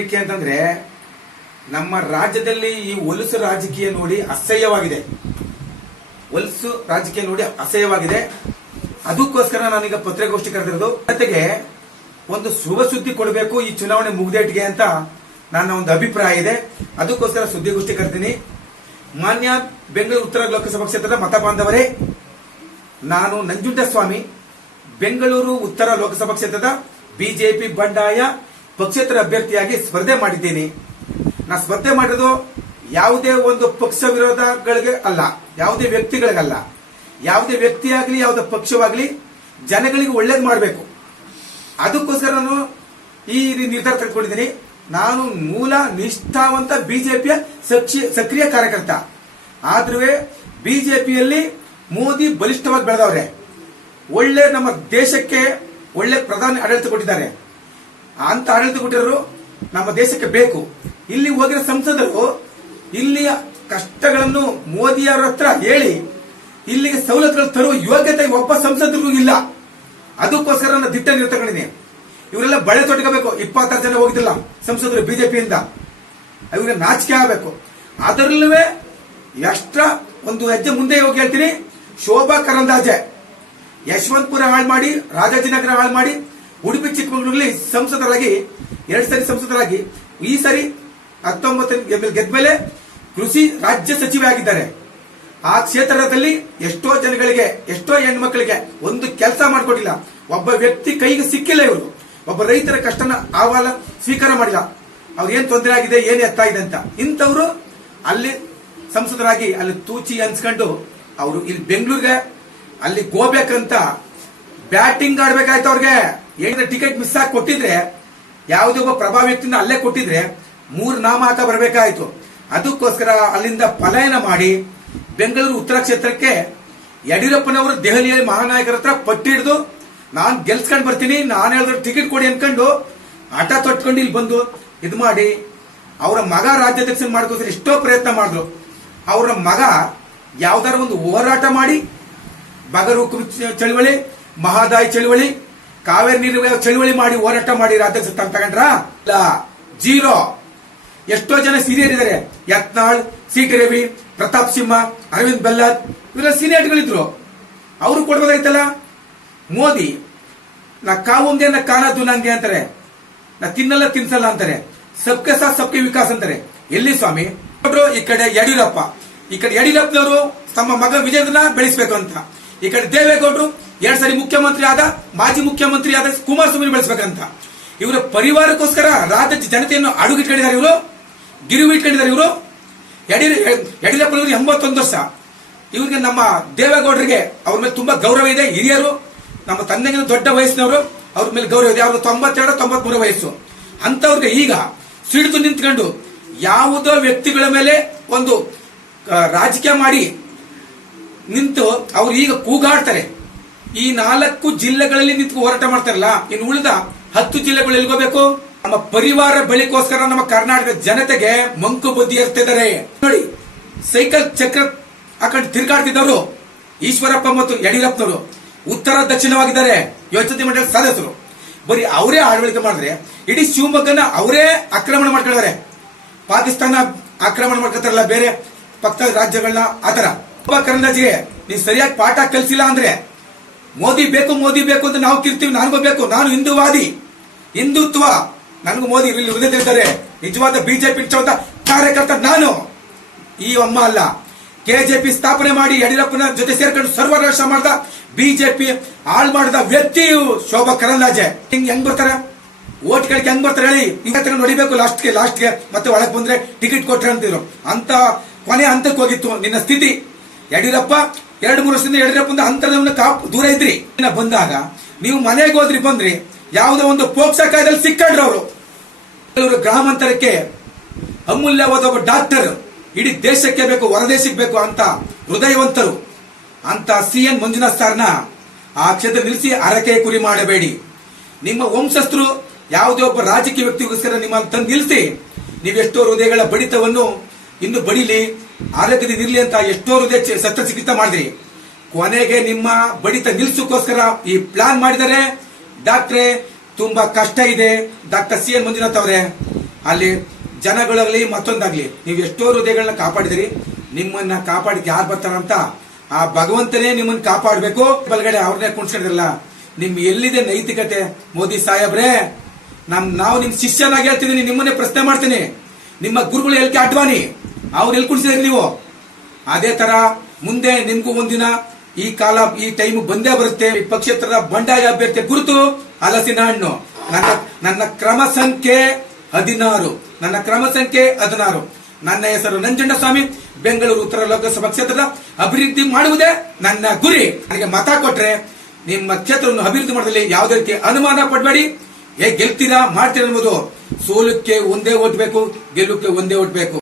ಏನಕ್ಕೆ ಅಂತಂದ್ರೆ, ನಮ್ಮ ರಾಜ್ಯದಲ್ಲಿ ಈ ಹೊಲಸು ರಾಜಕೀಯ ನೋಡಿ ಅಸಹ್ಯವಾಗಿದೆ. ಹೊಲಸು ರಾಜಕೀಯ ನೋಡಿ ಅಸಹ್ಯವಾಗಿದೆ. ಅದಕ್ಕೋಸ್ಕರ ನಾನೀಗ ಪತ್ರಿಕಾಗೋಷ್ಠಿ ಕರೆದಿರೋದು. ಜೊತೆಗೆ ಒಂದು ಶುಭ ಸುದ್ದಿ ಕೊಡಬೇಕು ಈ ಚುನಾವಣೆ ಮುಗ್ದೇಟ್ಗೆ ಅಂತ ನನ್ನ ಒಂದು ಅಭಿಪ್ರಾಯ ಇದೆ. ಅದಕ್ಕೋಸ್ಕರ ಸುದ್ದಿಗೋಷ್ಠಿ ಕರೆದಿನಿ. ಮಾನ್ಯ ಬೆಂಗಳೂರು ಉತ್ತರ ಲೋಕಸಭಾ ಕ್ಷೇತ್ರದ ಮತ ಬಾಂಧವರೇ ನಾನು ನಂಜುಂಡಸ್ವಾಮಿ, ಬೆಂಗಳೂರು ಉತ್ತರ ಲೋಕಸಭಾ ಕ್ಷೇತ್ರದ ಬಿಜೆಪಿ ಬಂಡಾಯ ಪಕ್ಷೇತರ ಅಭ್ಯರ್ಥಿಯಾಗಿ ಸ್ಪರ್ಧೆ ಮಾಡಿದ್ದೀನಿ. ನಾ ಸ್ಪರ್ಧೆ ಮಾಡಿರೋದು ಯಾವುದೇ ಒಂದು ಪಕ್ಷ ವಿರೋಧಗಳಿಗೆ ಅಲ್ಲ, ಯಾವುದೇ ವ್ಯಕ್ತಿಗಳಿಗಲ್ಲ. ಯಾವುದೇ ವ್ಯಕ್ತಿಯಾಗಲಿ, ಯಾವುದೇ ಪಕ್ಷವಾಗಲಿ ಜನಗಳಿಗೆ ಒಳ್ಳೇದು ಮಾಡಬೇಕು. ಅದಕ್ಕೋಸ್ಕರ ನಾನು ಈ ನಿರ್ಧಾರ ತೆಗೆದುಕೊಂಡಿದ್ದೀನಿ. ನಾನು ಮೂಲ ನಿಷ್ಠಾವಂತ ಬಿಜೆಪಿಯ ಸಕ್ರಿಯ ಕಾರ್ಯಕರ್ತ. ಆದ್ರೂ ಬಿಜೆಪಿಯಲ್ಲಿ ಮೋದಿ ಬಲಿಷ್ಠವಾಗಿ ಬೆಳೆದವ್ರೆ. ಒಳ್ಳೆ ನಮ್ಮ ದೇಶಕ್ಕೆ ಒಳ್ಳೆ ಪ್ರಧಾನಿ ಆಡಳಿತ ಕೊಟ್ಟಿದ್ದಾರೆ. ಅಂತ ಆಡಳಿತ ಕೊಟ್ಟಿರೋರು ನಮ್ಮ ದೇಶಕ್ಕೆ ಬೇಕು. ಇಲ್ಲಿ ಹೋಗಿರೋ ಸಂಸದರು ಇಲ್ಲಿಯ ಕಷ್ಟಗಳನ್ನು ಮೋದಿಯವರ ಹತ್ರ ಹೇಳಿ, ಇಲ್ಲಿಗೆ ಸವಲತ್ತುಗಳು ತರುವ ಯೋಗ್ಯತೆ ಒಬ್ಬ ಸಂಸದರಿಗೂ ಇಲ್ಲ. ಅದಕ್ಕೋಸ್ಕರ ನಾನು ದಿಟ್ಟ ನಿರ್ತಕೊಂಡಿದ್ದೀನಿ ಇವರೆಲ್ಲ ಬಳೆ ತೊಟ್ಕೋಬೇಕು. ಇಪ್ಪತ್ತಾರು ಜನ ಹೋಗಿದ್ದಿಲ್ಲ ಸಂಸದರು ಬಿಜೆಪಿಯಿಂದ. ಇವ್ರಿಗೆ ನಾಚಿಕೆ ಆಗಬೇಕು. ಅದರಲ್ಲೂ ಎಕ್ಸ್ಟ್ರಾ ಒಂದು ಹೆಜ್ಜೆ ಮುಂದೆ ಹೋಗಿ ಹೇಳ್ತೀನಿ. ಶೋಭಾ ಕರಂದಾಜೆ ಯಶವಂತಪುರ ಹಾಳು ಮಾಡಿ, ರಾಜಾಜಿನಗರ ಹಾಳು ಮಾಡಿ ಉಡುಪಿ ಚಿಕ್ಕಮಗಳೂರಲ್ಲಿ ಸಂಸದರಾಗಿ, ಎರಡು ಸರಿ ಸಂಸದರಾಗಿ, ಈ ಸರಿ ಗೆದ್ದ ಗೆದ್ಮೇಲೆ ಕೃಷಿ ರಾಜ್ಯ ಸಚಿವೆ ಆಗಿದ್ದಾರೆ. ಆ ಕ್ಷೇತ್ರದಲ್ಲಿ ಎಷ್ಟೋ ಜನಗಳಿಗೆ, ಎಷ್ಟೋ ಹೆಣ್ಮಕ್ಳಿಗೆ ಒಂದು ಕೆಲಸ ಮಾಡಿಕೊಟ್ಟಿಲ್ಲ. ಒಬ್ಬ ವ್ಯಕ್ತಿ ಕೈಗೆ ಸಿಕ್ಕಿಲ್ಲ ಇವರು. ಒಬ್ಬ ರೈತರ ಕಷ್ಟನ ಅಹವಾಲ ಸ್ವೀಕಾರ ಮಾಡಿಲ್ಲ. ಅವ್ರು ಏನ್ ತೊಂದರೆ ಆಗಿದೆ, ಏನ್ ಎತ್ತ ಇದೆ ಅಂತ. ಇಂಥವ್ರು ಅಲ್ಲಿ ಸಂಸದರಾಗಿ, ಅಲ್ಲಿ ತೂಚಿ ಅನ್ಸ್ಕೊಂಡು ಅವರು ಇಲ್ಲಿ ಬೆಂಗಳೂರಿಗೆ ಅಲ್ಲಿ ಹೋಗ್ಬೇಕಂತ ಬ್ಯಾಟಿಂಗ್ ಆಡ್ಬೇಕಾಯ್ತು ಅವ್ರಿಗೆ. ಏನಾದ್ರೆ ಟಿಕೆಟ್ ಮಿಸ್ ಆಗಿ ಕೊಟ್ಟಿದ್ರೆ, ಯಾವುದೇ ಒಬ್ಬ ಪ್ರಭಾವ ವ್ಯಕ್ತಿನ ಅಲ್ಲೇ ಕೊಟ್ಟಿದ್ರೆ ಮೂರು ನಾಮ ಹಾಕ ಬರಬೇಕಾಯಿತು. ಅದಕ್ಕೋಸ್ಕರ ಅಲ್ಲಿಂದ ಪಲಾಯನ ಮಾಡಿ ಬೆಂಗಳೂರು ಉತ್ತರ ಕ್ಷೇತ್ರಕ್ಕೆ ಯಡಿಯೂರಪ್ಪನವರು ದೆಹಲಿಯಲ್ಲಿ ಮಹಾನಾಯಕರ ಹತ್ರ ಪಟ್ಟಿ ಹಿಡಿದು, ನಾನ್ ಗೆಲ್ಸ್ಕೊಂಡ್ ಬರ್ತೀನಿ, ನಾನು ಹೇಳಿದ್ರೆ ಟಿಕೆಟ್ ಕೊಡಿ ಅನ್ಕೊಂಡು ಆಟ ತೊಟ್ಕೊಂಡು ಇಲ್ಲಿ ಬಂದು ಇದು ಮಾಡಿ ಅವರ ಮಗ ರಾಜ್ಯಾಧ್ಯಕ್ಷ ಮಾಡ್ಕೋಸ್ಕರ ಎಷ್ಟೋ ಪ್ರಯತ್ನ ಮಾಡಿದ್ರು. ಅವರ ಮಗ ಯಾವ್ದಾರ ಒಂದು ಹೋರಾಟ ಮಾಡಿ ಬಗರು ಚಳವಳಿ, ಮಹಾದಾಯಿ ಚಳವಳಿ ಕಾವೇರಿ ನೀರು ಚಳವಳಿ ಮಾಡಿ ಹೋರಾಟ ಮಾಡಿ ರಾಜ್ಯಾಧ್ಯಕ್ಷ ಸ್ಥಾನ ತಗೊಂಡ್ರ? ಇಲ್ಲ. ಜೀರೋ. ಎಷ್ಟೋ ಜನ senior Yatnal, C T Ravi, Pratap Simha, Arvind Bellad ಇವರೆಲ್ಲ ಸೀನಿಯರ್ಗಳಿದ್ರು ಅವರು ಕೊಡ್ಬೋದಾಯ್ತಲ್ಲ? ಮೋದಿ, ನಾ ಕಾವುಂಗೆ ನಾ ಕಾಣದು ನಂಗೆ ಅಂತಾರೆ. ನಾ ತಿನ್ನಲ್ಲ, ತಿನ್ಸಲ್ಲ ಅಂತಾರೆ. ಸಬ್ಕೆ ಸಾ ಸಬ್ಕೆ ವಿಕಾಸ್ ಅಂತಾರೆ. ಎಲ್ಲಿ ಸ್ವಾಮಿ? ಈ ಕಡೆ ಯಡಿಯೂರಪ್ಪ. ಈ ಕಡೆ ಯಡಿಯೂರಪ್ಪನವರು ತಮ್ಮ ಮಗ ವಿಜಯನ ಬೆಳೆಸಬೇಕು ಅಂತ. ಈ ಕಡೆ ದೇವೇಗೌಡರು ಎರಡ್ ಸಾರಿ ಮುಖ್ಯಮಂತ್ರಿ ಆದ, ಮಾಜಿ ಮುಖ್ಯಮಂತ್ರಿ ಆದ ಕುಮಾರಸ್ವಾಮಿ ಬೆಳೆಸಬೇಕಂತ. ಇವರ ಪರಿವಾರಕ್ಕೋಸ್ಕರ ರಾಜ್ಯ ಜನತೆಯನ್ನು ಅಡುಗಿಟ್ಕೊಂಡಿದ್ದಾರೆ ಇವರು, ಗಿರುವು ಇಟ್ಕೊಂಡಿದ್ದಾರೆ ಇವರು. ಯಡಿಯೂರಪ್ಪನವರು ಎಂಬತ್ತೊಂದು ವರ್ಷ, ಇವರಿಗೆ ನಮ್ಮ ದೇವೇಗೌಡರಿಗೆ ಅವ್ರ ಮೇಲೆ ತುಂಬಾ ಗೌರವ ಇದೆ, ಹಿರಿಯರು, ನಮ್ಮ ತಂದೆಗಿಂತ ದೊಡ್ಡ ವಯಸ್ಸಿನವರು, ಅವ್ರ ಮೇಲೆ ಗೌರವ ಇದೆ. ಅವ್ರ ತೊಂಬತ್ತೆರಡು, ತೊಂಬತ್ಮೂರು ವಯಸ್ಸು. ಅಂತವ್ರಿಗೆ ಈಗ ಸಿಡಿದು ನಿಂತ್ಕೊಂಡು ಯಾವುದೋ ವ್ಯಕ್ತಿಗಳ ಮೇಲೆ ಒಂದು ರಾಜಕೀಯ ಮಾಡಿ ನಿಂತು ಅವ್ರು ಈಗ ಕೂಗಾಡ್ತಾರೆ. ಈ ನಾಲ್ಕು ಜಿಲ್ಲೆಗಳಲ್ಲಿ ನಿಂತು ಹೋರಾಟ ಮಾಡ್ತಾರಲ್ಲ, ಇನ್ನು ಉಳಿದ ಹತ್ತು ಜಿಲ್ಲೆಗಳು ಎಲ್ಗೋಬೇಕು ನಮ್ಮ ಪರಿವಾರ ಬೆಳಿಗೋಸ್ಕರ ನಮ್ಮ ಕರ್ನಾಟಕ ಜನತೆಗೆ ಮಂಕು ಬುದ್ಧಿ ಇರ್ತಿದ್ದಾರೆ ನೋಡಿ, ಸೈಕಲ್ ಚಕ್ರ ಹಾಕೊಂಡು ತಿರುಗಾಡ್ತಿದ್ದವರು ಈಶ್ವರಪ್ಪ ಮತ್ತು ಯಡಿಯೂರಪ್ಪನವರು ಉತ್ತರ ದಕ್ಷಿಣವಾಗಿದ್ದಾರೆ. ಯೋಚನೆ ಮಂಡಳಿ ಸದಸ್ಯರು. ಬರೀ ಅವರೇ ಆಡಳಿತ ಮಾಡಿದ್ರೆ, ಇಡೀ ಶಿವಮೊಗ್ಗನ ಅವರೇ ಆಕ್ರಮಣ ಮಾಡ್ಕೊಂಡಿದ್ದಾರೆ ಪಾಕಿಸ್ತಾನ ಆಕ್ರಮಣ ಮಾಡ್ಕೊತಾರಲ್ಲ ಬೇರೆ, ಪಕ್ಕದ ರಾಜ್ಯಗಳನ್ನ ಆತರ ಒಬ್ಬ ನೀವು ಸರಿಯಾಗಿ ಪಾಠ ಕಲಿಸಿಲ್ಲ ಅಂದ್ರೆ ಮೋದಿ ಬೇಕು ಮೋದಿ ಬೇಕು ಅಂತ ನಾವು ಕಿರ್ತೀವಿ ನನಗೂ ಬೇಕು, ನಾನು ಹಿಂದೂವಾದಿ. ಹಿಂದುತ್ವ. ನನಗೂ ಮೋದಿ ಇಲ್ಲಿ ಉಳಿದಿದ್ದಾರೆ ನಿಜವಾದ ಬಿಜೆಪಿ ಕಾರ್ಯಕರ್ತ ನಾನು. ಈ ಅಮ್ಮ ಅಲ್ಲ. ಕೆಜೆಪಿ ಸ್ಥಾಪನೆ ಮಾಡಿ ಯಡಿಯೂರಪ್ಪನ ಜೊತೆ ಸೇರ್ಕೊಂಡು ಸರ್ವನಾಶ ಮಾಡಿದ ಬಿಜೆಪಿ ಹಾಳು ಮಾಡಿದ ವ್ಯಕ್ತಿಯು ಶೋಭಾ ಕರಂದಾಜೆ ಹಿಂಗ್ ಹೆಂಗ್ ಬರ್ತಾರೆ? ಓಟ್ ಕೇಳಕ್ಕೆ ಹೆಂಗ್ ಬರ್ತಾರೆ ಹೇಳಿ? ತಗೊಂಡು ಹೊಡಿಬೇಕು ಲಾಸ್ಟ್ಗೆ ಲಾಸ್ಟ್ಗೆ. ಮತ್ತೆ ಒಳಗೆ ಬಂದ್ರೆ ಟಿಕೆಟ್ ಕೊಟ್ರೆ ಅಂತಿದ್ರು. ಅಂತ ಕೊನೆ ಹಂತಕ್ಕೆ ಹೋಗಿತ್ತು ನಿನ್ನ ಸ್ಥಿತಿ. ಯಡಿಯೂರಪ್ಪ ಎರಡು ಮೂರು ವರ್ಷದಿಂದ ಯಡಿಯೂರಪ್ಪನ ಅಂತರದವನ್ನ ಕಾಪ್ ದೂರ ಇದ್ರಿ. ಬಂದಾಗ ನೀವು ಮನೆಗೆ ಹೋದ್ರಿ ಬಂದ್ರಿ ಯಾವುದೋ ಒಂದು ಪೋಕ್ಸಾ ಕಾಯ್ದಲ್ಲಿ ಸಿಕ್ಕಂಡ್ರು ಅವರು. ಕೆಲವರು ಗ್ರಾಮಾಂತರಕ್ಕೆ ಅಮೂಲ್ಯವಾದ ಒಬ್ಬ ಡಾಕ್ಟರ್, ಇಡೀ ದೇಶಕ್ಕೆ ಬೇಕು, ಹೊರದೇಶಕ್ಕೆ ಬೇಕು ಅಂತ ಹೃದಯವಂತರು. ಅಂತ ಸಿ ಎನ್ ಮಂಜುನಾಥ್ ಸಾರ್ನ ಆ ಕ್ಷೇತ್ರ ನಿಲ್ಲಿಸಿ ಅರಕೆ ಕುರಿ ಮಾಡಬೇಡಿ. ನಿಮ್ಮ ವಂಶಸ್ಥರು ಯಾವುದೇ ಒಬ್ಬ ರಾಜಕೀಯ ವ್ಯಕ್ತಿಗೋಸ್ಕರ ನಿಮ್ಮ ತಂದು ನಿಲ್ಲಿಸಿ, ನೀವೆಷ್ಟೋ ಹೃದಯಗಳ ಬಡಿತವನ್ನು ಇನ್ನು ಬಡಿಲಿ ಆರೋಗ್ಯದಲ್ಲಿ ಇರಲಿ ಅಂತ ಎಷ್ಟೋ ಹೃದಯ ಸತ್ತ ಶಸ್ತ್ರಚಿಕಿತ್ಸೆ ಮಾಡಿದ್ರಿ. ಕೊನೆಗೆ ನಿಮ್ಮ ಬಡಿತ ನಿಲ್ಸಕ್ಕೋಸ್ಕರ ಈ ಪ್ಲಾನ್ ಮಾಡಿದರೆ ಡಾಕ್ಟ್ರೆ, ತುಂಬಾ ಕಷ್ಟ ಇದೆ. ಡಾಕ್ಟರ್ ಸಿ ಎನ್ ಮಂಜುನಾಥ್ ಅವರೇ, ಅಲ್ಲಿ ಜನಗಳಾಗ್ಲಿ ಮತ್ತೊಂದಾಗ್ಲಿ, ನೀವು ಎಷ್ಟೋ ಹೃದಯಗಳನ್ನ ಕಾಪಾಡಿದಿರಿ. ನಿಮ್ಮನ್ನ ಕಾಪಾಡಿ ಯಾರು ಬರ್ತಾರಂತ ಆ ಭಗವಂತನೇ ನಿಮ್ಮನ್ನ ಕಾಪಾಡಬೇಕು. ಬಲಗಡೆ ಅವ್ರನ್ನೇ ಕುಣಿಸ್ಕೊಂಡಿರಲ್ಲ ನಿಮ್ ಎಲ್ಲಿದೆ ನೈತಿಕತೆ? ಮೋದಿ ಸಾಹೇಬ್ರೆ, ನಮ್ ನಾವು ನಿಮ್ ಶಿಷ್ಯನಾಗಿ ಹೇಳ್ತಿದ್ದೀನಿ, ನಿಮ್ಮನ್ನೇ ಪ್ರಶ್ನೆ ಮಾಡ್ತೀನಿ. ನಿಮ್ಮ ಗುರುಗಳು ಹೇಳ್ಕೆ ಅಡ್ವಾನಿ ಅವ್ರು ಎಲ್ಲಿ ಕುಡಿಸಿದ್ರಿ ನೀವು? ಅದೇ ತರ ಮುಂದೆ ನಿಮ್ಗೂ ಒಂದಿನ ಈ ಕಾಲ ಈ ಟೈಮ್ ಬಂದೇ ಬರುತ್ತೆ. ಈ ಪಕ್ಷೇತರದ ಬಂಡಾಯ ಅಭ್ಯರ್ಥಿ ಗುರುತು ಹಲಸಿನ ಹಣ್ಣು. ನನ್ನ ನನ್ನ ಕ್ರಮ ಸಂಖ್ಯೆ ಹದಿನಾರು. ನನ್ನ ಕ್ರಮ ಸಂಖ್ಯೆ ಹದಿನಾರು. ನನ್ನ ಹೆಸರು ನಂಜುಂಡಸ್ವಾಮಿ. ಬೆಂಗಳೂರು ಉತ್ತರ ಲೋಕಸಭಾ ಕ್ಷೇತ್ರದ ಅಭಿವೃದ್ಧಿ ಮಾಡುವುದೇ ನನ್ನ ಗುರಿ. ನನಗೆ ಮತ ಕೊಟ್ರೆ ನಿಮ್ಮ ಕ್ಷೇತ್ರವನ್ನು ಅಭಿವೃದ್ಧಿ ಮಾಡಿದಲ್ಲಿ ಯಾವುದೇ ರೀತಿ ಅನುಮಾನ ಪಡಬೇಡಿ. ಹೇಗೆ ಗೆಲ್ತೀರಾ, ಮಾಡ್ತೀರಾ ಅನ್ನೋದು ಸೋಲಕ್ಕೆ ಒಂದೇ ಓಟ್ ಬೇಕು, ಗೆಲ್ಲುಕ್ಕೆ ಒಂದೇ ಓಟ್ ಬೇಕು.